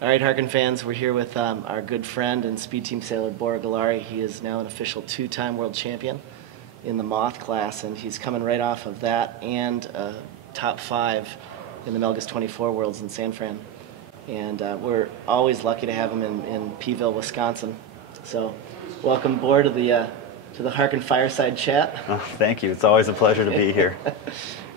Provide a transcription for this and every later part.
All right, Harken fans, we're here with our good friend and speed team sailor, Bora Gulari. He is now an official two-time world champion in the Moth class, and he's coming right off of that and top 5 in the Melgus 24 Worlds in San Fran. And we're always lucky to have him in Peeville, Wisconsin. So welcome, Bora, to the Harken Fireside Chat. Oh, thank you. It's always a pleasure to be here.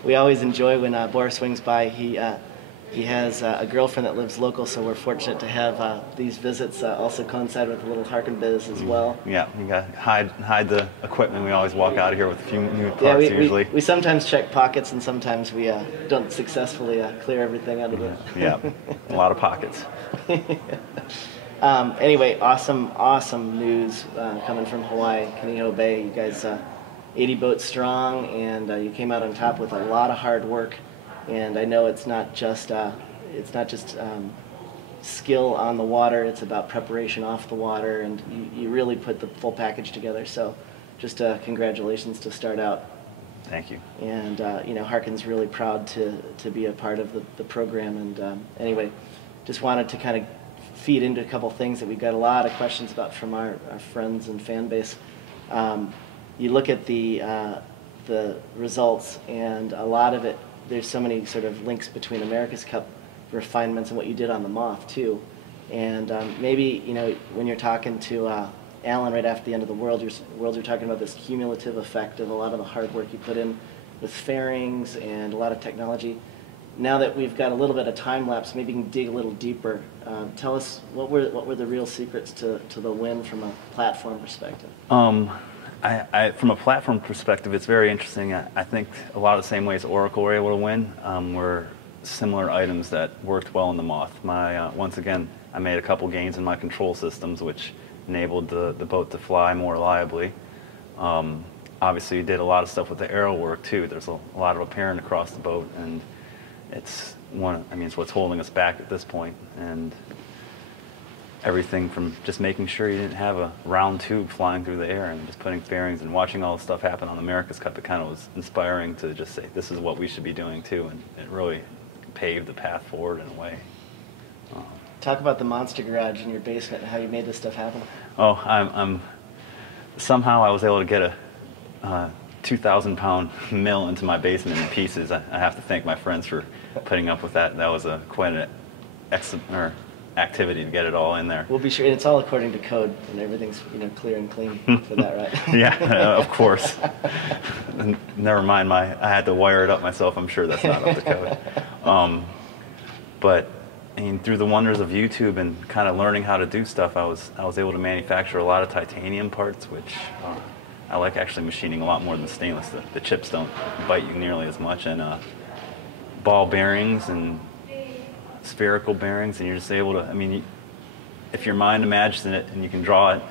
We always enjoy when Bora swings by. He has a girlfriend that lives local, so we're fortunate to have these visits also coincide with a little Harken biz as well. Yeah, you got to hide the equipment. We always walk out of here with a few new parts usually. We sometimes check pockets, and sometimes we don't successfully clear everything out of it. Yeah, a lot of pockets. Anyway, awesome news coming from Hawaii, Kaneohe Bay. You guys 80 boats strong, and you came out on top with a lot of hard work. And I know it's not just skill on the water. It's about preparation off the water, and you really put the full package together. So, just congratulations to start out. Thank you. And Harken's really proud to be a part of the program. And anyway, just wanted to kind of feed into a couple things that we've got a lot of questions about from our friends and fan base. You look at the results, and a lot of it. There's so many sort of links between America's Cup refinements and what you did on the Moth too. And maybe when you're talking to Alan right after the end of the Worlds, you're talking about this cumulative effect of a lot of the hard work you put in with fairings and a lot of technology. Now that we've got a little bit of time lapse, maybe you can dig a little deeper. Tell us what were the real secrets to the win from a platform perspective. From a platform perspective, it's very interesting. I think a lot of the same ways Oracle were able to win were similar items that worked well in the Moth. Once again, I made a couple gains in my control systems, which enabled the boat to fly more reliably. Obviously, you did a lot of stuff with the aero work too. There's a lot of apparent across the boat, and it's what's holding us back at this point. And everything from just making sure you didn't have a round tube flying through the air and just putting fairings and watching all the stuff happen on America's Cup. It kind of was inspiring to just say, this is what we should be doing too, and it really paved the path forward in a way. Talk about the monster garage in your basement and how you made this stuff happen. Oh, somehow I was able to get a 2,000-pound mill into my basement in pieces. I have to thank my friends for putting up with that. That was quite an activity to get it all in there. We'll be sure, and it's all according to code, and everything's clear and clean for that, right? Yeah, of course. Never mind, I had to wire it up myself. I'm sure that's not up to code. But through the wonders of YouTube and kind of learning how to do stuff, I was able to manufacture a lot of titanium parts, which I like actually machining a lot more than stainless. The chips don't bite you nearly as much, and ball bearings and spherical bearings, and you're just able to, if your mind imagines it and you can draw it,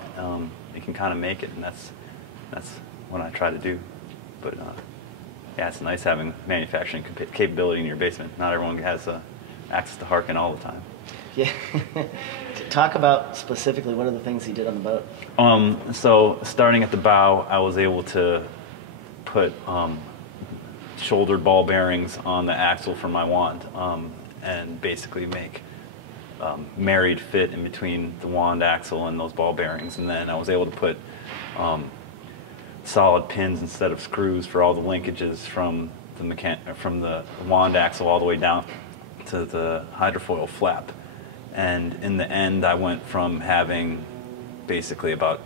you can kind of make it, and that's what I try to do. But yeah, it's nice having manufacturing capability in your basement. Not everyone has access to Harken all the time. Yeah. Talk about specifically what are the things you did on the boat. So starting at the bow, I was able to put shouldered ball bearings on the axle for my wand. And basically make married fit in between the wand axle and those ball bearings. And then I was able to put solid pins instead of screws for all the linkages from the wand axle all the way down to the hydrofoil flap. And in the end, I went from having basically about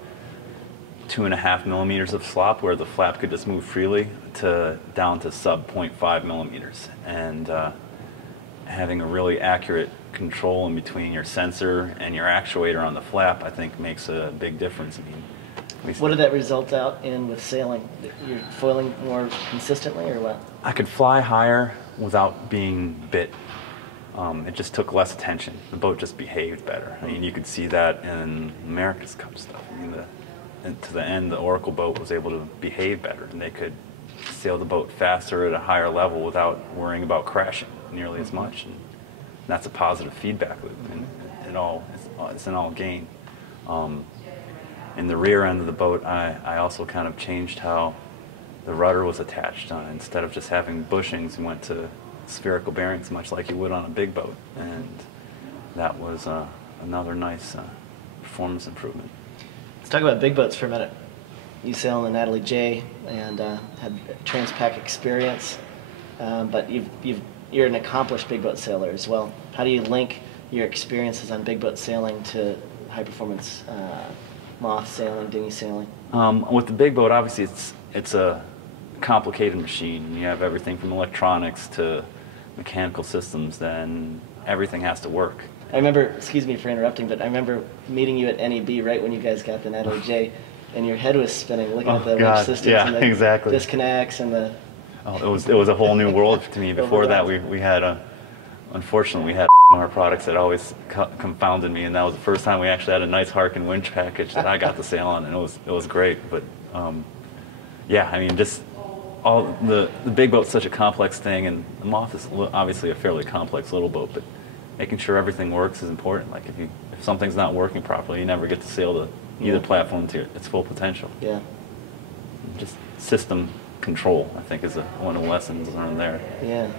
2.5 millimeters of slop where the flap could just move freely down to sub 0.5 millimeters. And having a really accurate control in between your sensor and your actuator on the flap, I think, makes a big difference. What did that result out in with sailing? You're foiling more consistently, or what? I could fly higher without being bit. It just took less attention. The boat just behaved better. You could see that in America's Cup stuff. To the end, the Oracle boat was able to behave better, and they could sail the boat faster at a higher level without worrying about crashing nearly as much. And that's a positive feedback loop, and it's an all gain. In the rear end of the boat, I also kind of changed how the rudder was attached. Instead of just having bushings, we went to spherical bearings, much like you would on a big boat. And that was another nice performance improvement. Let's talk about big boats for a minute. You sail in the Natalie J and had Transpac experience, but you're an accomplished big boat sailor as well. How do you link your experiences on big boat sailing to high performance moth sailing, dinghy sailing? With the big boat, obviously it's a complicated machine. You have everything from electronics to mechanical systems, then everything has to work. I remember, excuse me for interrupting, but I remember meeting you at NEB right when you guys got the Natalie J, and your head was spinning looking at the winch systems and the exactly. disconnects and the... Oh, it was a whole new world to me. Before that, we had unfortunately, we had our products that always confounded me, and that was the first time we actually had a nice Harken winch package that I got to sail on, and it was great. But yeah, I mean, just all the big boat's such a complex thing, and the Moth is obviously a fairly complex little boat, but making sure everything works is important. Like if something's not working properly, you never get to sail to either platform to its full potential. Yeah. Just system control, I think, is one of the lessons learned there. Yeah.